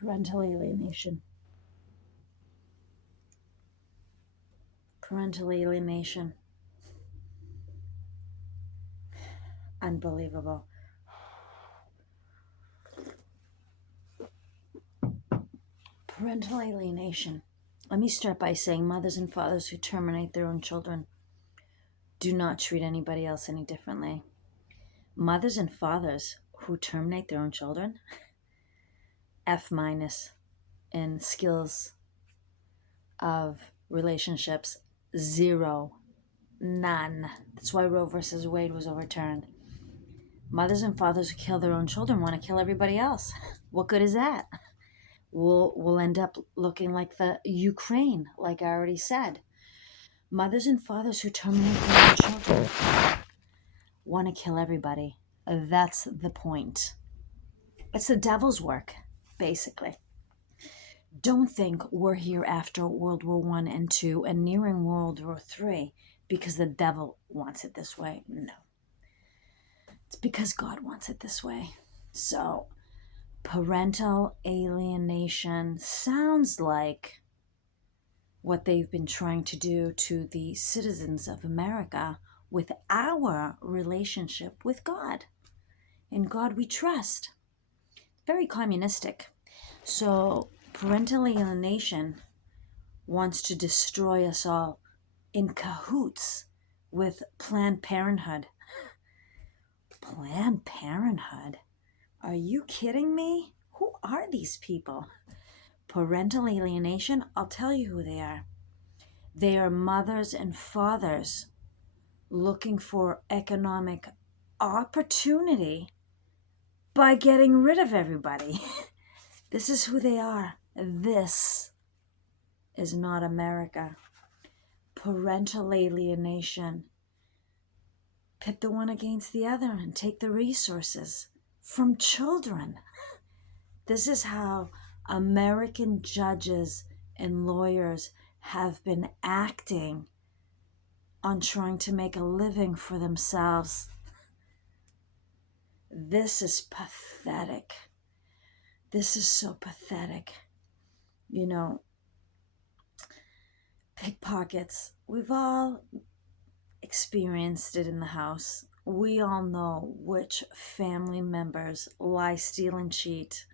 Parental alienation. Parental alienation. Unbelievable. Parental alienation. Let me start by saying mothers and fathers who terminate their own children do not treat anybody else any differently. Mothers and fathers who terminate their own children, F minus in skills of relationships, 0, none. That's why Roe versus Wade was overturned. Mothers and fathers who kill their own children want to kill everybody else. What good is that? We'll end up looking like the Ukraine, like I already said. Mothers and fathers who terminate their own children want to kill everybody. That's the point. It's the devil's work, basically. Don't think we're here after World War I and II and nearing World War III because the devil wants it this way. No. It's because God wants it this way. So, parental alienation sounds like what they've been trying to do to the citizens of America with our relationship with God. In God we trust. Very communistic. So, parental alienation wants to destroy us all in cahoots with Planned Parenthood. Planned Parenthood? Are you kidding me? Who are these people? Parental alienation? I'll tell you who they are. They are mothers and fathers looking for economic opportunity by getting rid of everybody. This is who they are. This is not America. Parental alienation. Pit the one against the other and take the resources from children. This is how American judges and lawyers have been acting on trying to make a living for themselves. This is pathetic. This is so pathetic. You know, pickpockets. We've all experienced it in the house. We all know which family members lie, steal, and cheat.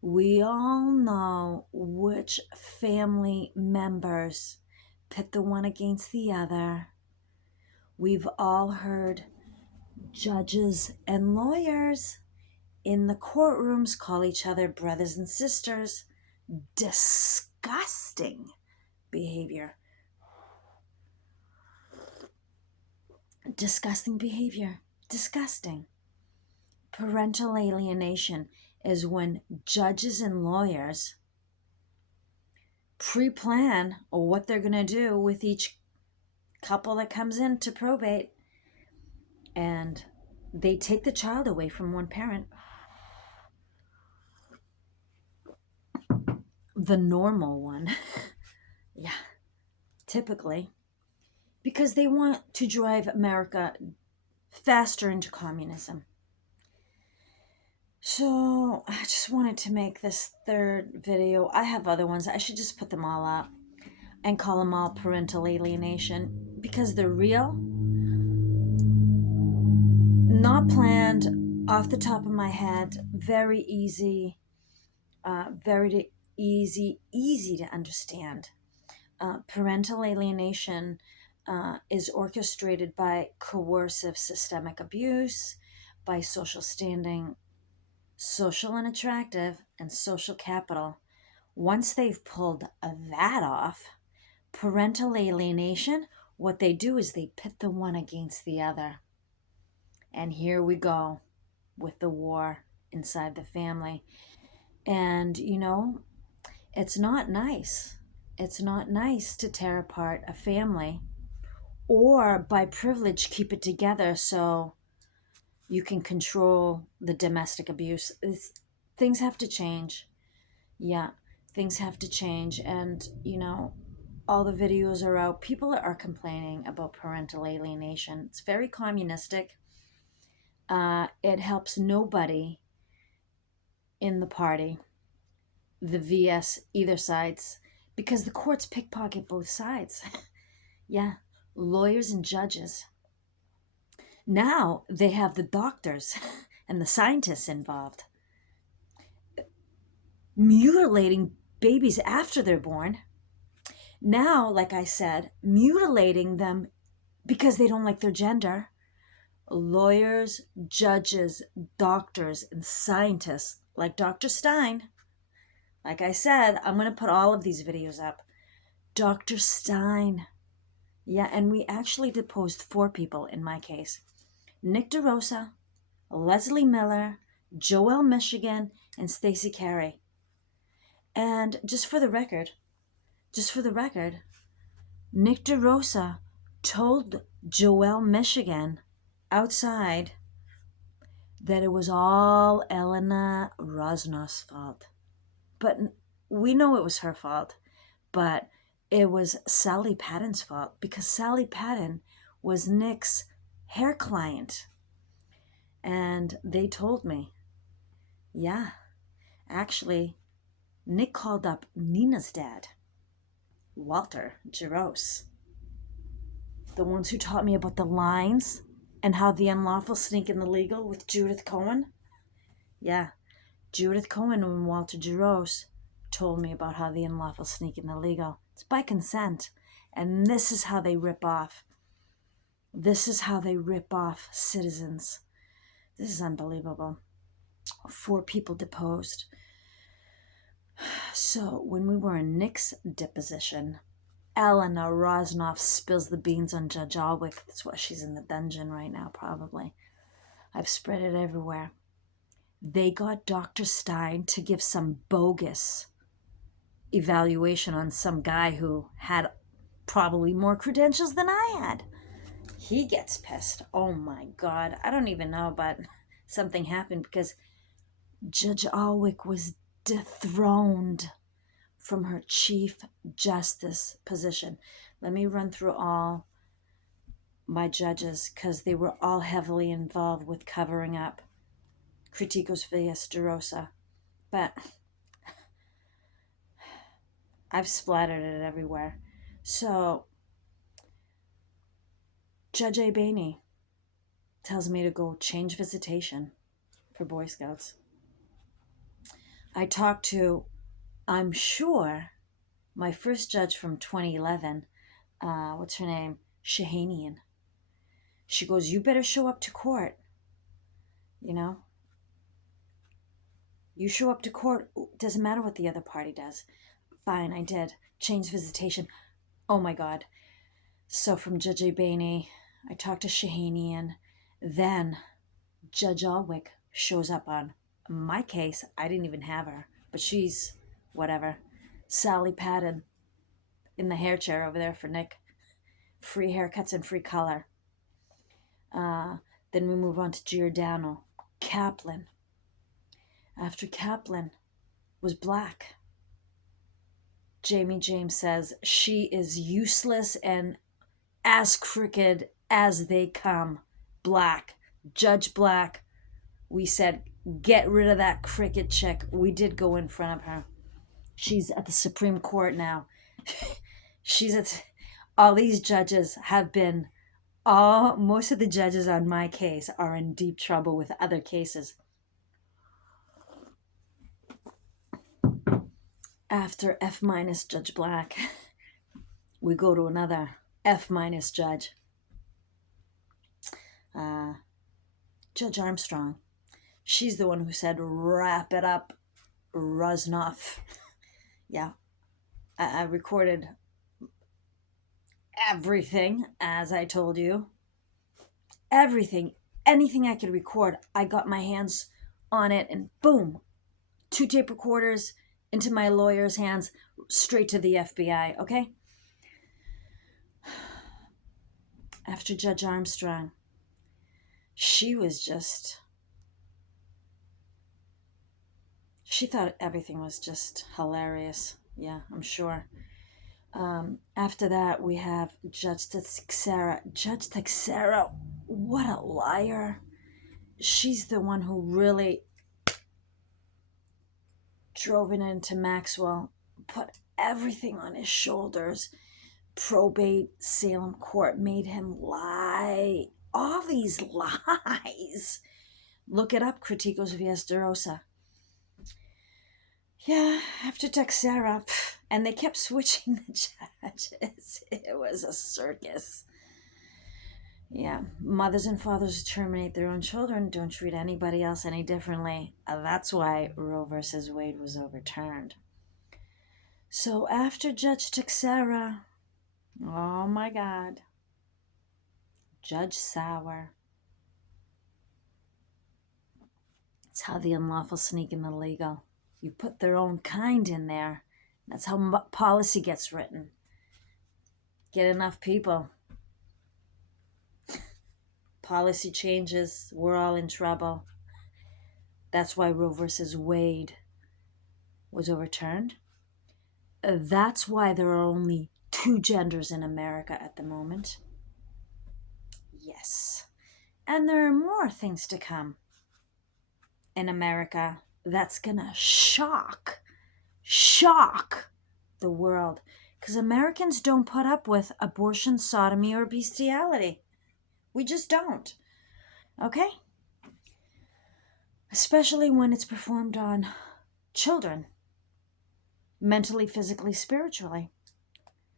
We all know which family members pit the one against the other. We've all heard judges and lawyers in the courtrooms call each other brothers and sisters. Disgusting behavior. Disgusting behavior. Disgusting. Parental alienation is when judges and lawyers pre-plan what they're going to do with each couple that comes in to probate, and they take the child away from one parent. The normal one. Yeah, typically. Because they want to drive America faster into communism. So I just wanted to make this third video. I have other ones. I should just put them all up and call them all parental alienation because they're real. Not planned, off the top of my head. Very easy. Very easy to understand. Parental alienation is orchestrated by coercive systemic abuse, by social standing, social and attractive, and social capital. Once they've pulled that off, parental alienation, what they do is they pit the one against the other. And here we go with the war inside the family. And, you know, it's not nice. It's not nice to tear apart a family or by privilege keep it together so you can control the domestic abuse. Things have to change. Yeah, things have to change. And, you know, all the videos are out. People are complaining about parental alienation. It's very communistic. It helps nobody in the party, the VS either sides, because the courts pickpocket both sides. Yeah, lawyers and judges. Now they have the doctors and the scientists involved, mutilating babies after they're born. Now, like I said, mutilating them because they don't like their gender. Lawyers, judges, doctors, and scientists like Dr. Stein. Like I said, I'm going to put all of these videos up. Dr. Stein. Yeah, and we actually deposed 4 people in my case. Nick DeRosa, Leslie Miller, Joelle Michigan, and Stacey Carey. And just for the record, Nick DeRosa told Joelle Michigan outside that it was all Elena Rosnoff's fault. But we know it was her fault. But it was Sally Patton's fault because Sally Patton was Nick's hair client. And they told me, yeah, actually, Nick called up Nina's dad, Walter Jaros, the ones who taught me about the lines and how the unlawful sneak in the legal with Judith Cohen. Yeah, Judith Cohen and Walter Jaros told me about how the unlawful sneak in the legal. It's by consent. And this is how they rip off. This is how they rip off citizens. This is unbelievable. 4 people deposed. So when we were in Nick's deposition, Elena Rosnoff spills the beans on Judge Alwick. That's why she's in the dungeon right now, probably. I've spread it everywhere. They got Dr. Stein to give some bogus evaluation on some guy who had probably more credentials than I had. He gets pissed. Oh my God. I don't even know, but something happened because Judge Alwick was dethroned from her Chief Justice position. Let me run through all my judges because they were all heavily involved with covering up Kritikos vs. DeRosa. But I've splattered it everywhere. So Judge Abaney tells me to go change visitation for Boy Scouts. I talked to, I'm sure, my first judge from 2011, what's her name? Shahanian. She goes, you better show up to court. You know? You show up to court. Doesn't matter what the other party does. Fine, I did. Change visitation. Oh my God. So from Judge Abaney, I talked to Shahanian. Then Judge Alwick shows up on my case. I didn't even have her, but she's whatever. Sally Patton in the hair chair over there for Nick. Free haircuts and free color. Then we move on to Giordano. Kaplan. After Kaplan was black, Jamie James says she is useless and as crooked as they come. Black. Judge Black. We said, get rid of that crooked chick. We did go in front of her. She's at the Supreme Court now. She's at... All these judges have been... Most of the judges on my case are in deep trouble with other cases. After F- Judge Black, we go to another F- judge. Judge Armstrong. She's the one who said, wrap it up, Rosnoff. Yeah. I recorded everything, as I told you. Everything. Anything I could record, I got my hands on it, and boom, 2 tape recorders into my lawyer's hands, straight to the FBI, okay? After Judge Armstrong, she was just... She thought everything was just hilarious. Yeah, I'm sure. After that, we have Judge Teixeira. Judge Teixeira, what a liar. She's the one who really drove it into Maxwell, put everything on his shoulders. Probate, Salem court made him lie. All these lies. Look it up, Criticos Vias de Rosa. Yeah, after Texera, and they kept switching the judges. It was a circus. Yeah, mothers and fathers who terminate their own children don't treat anybody else any differently. That's why Roe versus Wade was overturned. So after Judge Texera, oh my God, Judge Sauer. It's how the unlawful sneak in the legal. You put their own kind in there. That's how policy gets written. Get enough people. Policy changes. We're all in trouble. That's why Roe versus Wade was overturned. That's why there are only 2 genders in America at the moment. Yes. And there are more things to come in America that's gonna shock the world, because Americans don't put up with abortion, sodomy, or bestiality. We just don't. Okay? Especially when it's performed on children, mentally, physically, spiritually.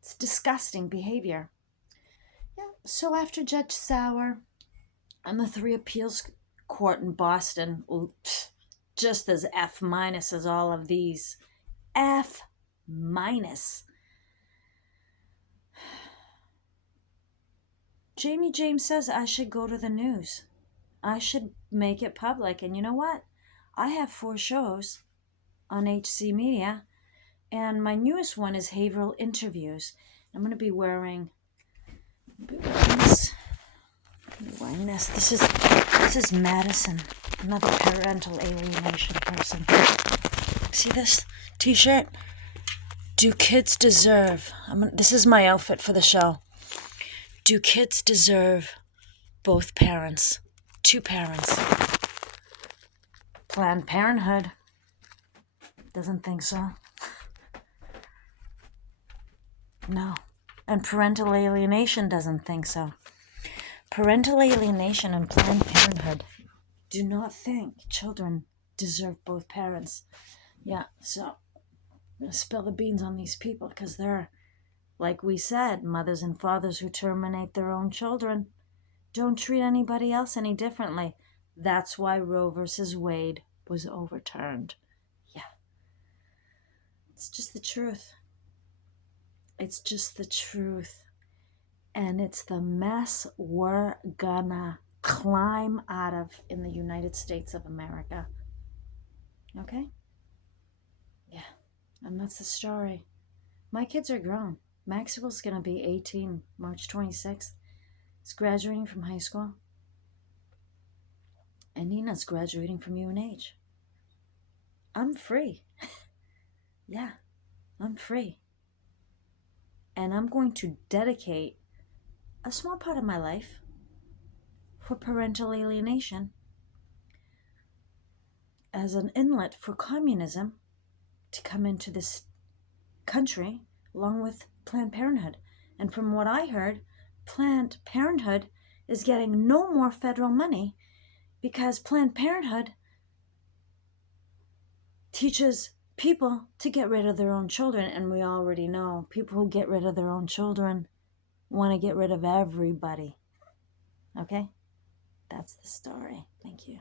It's disgusting behavior. Yeah. So after Judge Sauer and the 3 appeals court in Boston, just as F- as all of these, F-. Jamie James says I should go to the news. I should make it public. And you know what? I have 4 shows on HC Media, and my newest one is Haverhill Interviews. I'm going to be wearing this. This is Madison, another parental alienation person. See this t-shirt? Do kids deserve? This is my outfit for the show. Do kids deserve both parents? 2 parents. Planned Parenthood doesn't think so. No. And parental alienation doesn't think so. Parental alienation and Planned Parenthood do not think children deserve both parents. Yeah, so I'm going to spill the beans on these people, because they're, like we said, mothers and fathers who terminate their own children don't treat anybody else any differently. That's why Roe versus Wade was overturned. Yeah. It's just the truth. It's just the truth. And it's the mess we're gonna climb out of in the United States of America. Okay? Yeah. And that's the story. My kids are grown. Maxwell's gonna be 18 March 26th. He's graduating from high school. And Nina's graduating from UNH. I'm free. Yeah, I'm free. And I'm going to dedicate a small part of my life for parental alienation as an inlet for communism to come into this country, along with Planned Parenthood. And from what I heard, Planned Parenthood is getting no more federal money because Planned Parenthood teaches people to get rid of their own children. And we already know people who get rid of their own children want to get rid of everybody. Okay? That's the story. Thank you.